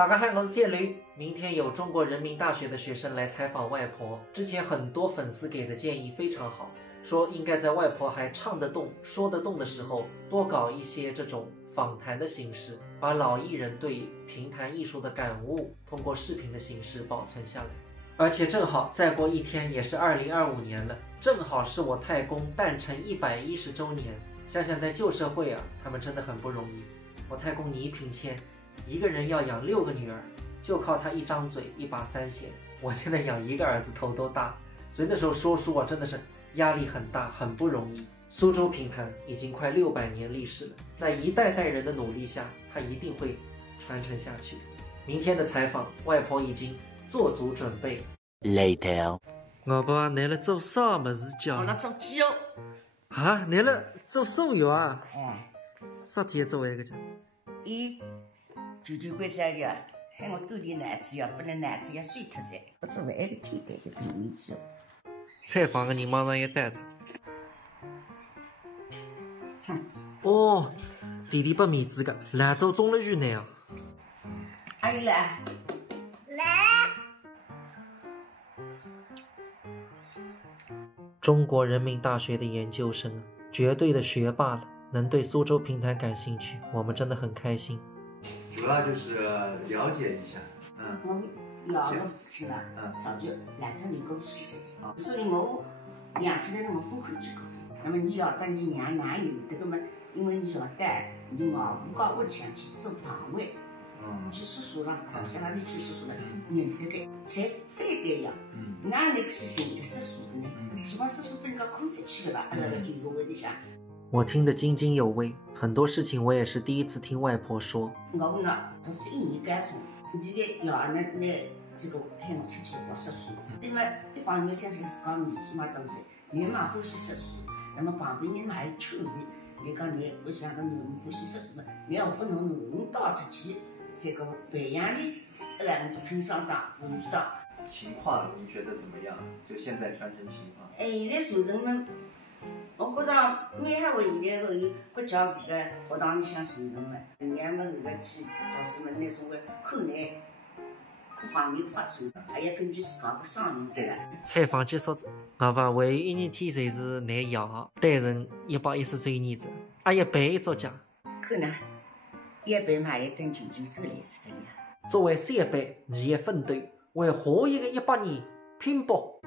大家好，我是谢驴。明天有中国人民大学的学生来采访外婆，之前很多粉丝给的建议非常好，说应该在外婆还唱得动、说得动的时候，多搞一些这种访谈的形式，把老艺人对评弹艺术的感悟通过视频的形式保存下来。而且正好再过一天也是2025年了，正好是我太公诞辰110周年。想想在旧社会啊，他们真的很不容易。我太公倪平谦一个人要养6个女儿，就靠他一张嘴一把3弦。我现在养1个儿子头都大，所以那时候说书啊真的是压力很大，很不容易。苏州评弹已经快600年历史了，在一代代人的努力下，它一定会传承下去。明天的采访，外婆已经做足准备。Later， 老婆，你来做啥么子叫？我来做鸡肉。啊，你来做手摇啊？啥天做一个叫？就关下个，喊我多点奶子药，不然奶子药碎脱噻。我做饭一个简单就容易做。采访的人马上一袋子。哦，弟弟不面子的，兰州种了鱼呢啊！阿姨来。中国人民大学的研究生，绝对的学霸了，能对苏州评弹感兴趣，我们真的很开心。主要就是了解一下，我养了父亲了，早就来这里工作噻，所以我养起来那么丰厚几个。那么你要得你娘哪有这个嘛？因为你要带你外婆跟屋里向去做堂会，去叔叔了，他们家里去叔叔了，认得个，侪反对呀。哪能去寻个叔叔的呢？希望叔叔本家看不起了吧？就我问里向。我听得津津有味，很多事情我也是第一次听外婆说。我问他，都是一年干种，你个要那这个喊我出去学叔叔。那么一方面想想是讲年纪嘛大噻，你嘛欢喜叔叔，那么旁边人嘛还有圈子，你讲你为啥个侬欢喜叔叔嘛？你要分侬弄到出去，这个培养你，评上当，不知道。情况你觉得怎么样？就现在传承情况？现在学生们。我觉着蛮好个，现在个有国教搿个学堂里向传承嘛，让么搿个去导致么那种个口内各方面发展，还要根据自家个商人对了。采访结束，我把唯一一天就是拿药担任110岁儿子，还要背作家。可能一辈嘛也等全手来似的呀。作为3辈日夜奋斗，为下一个100年拼搏。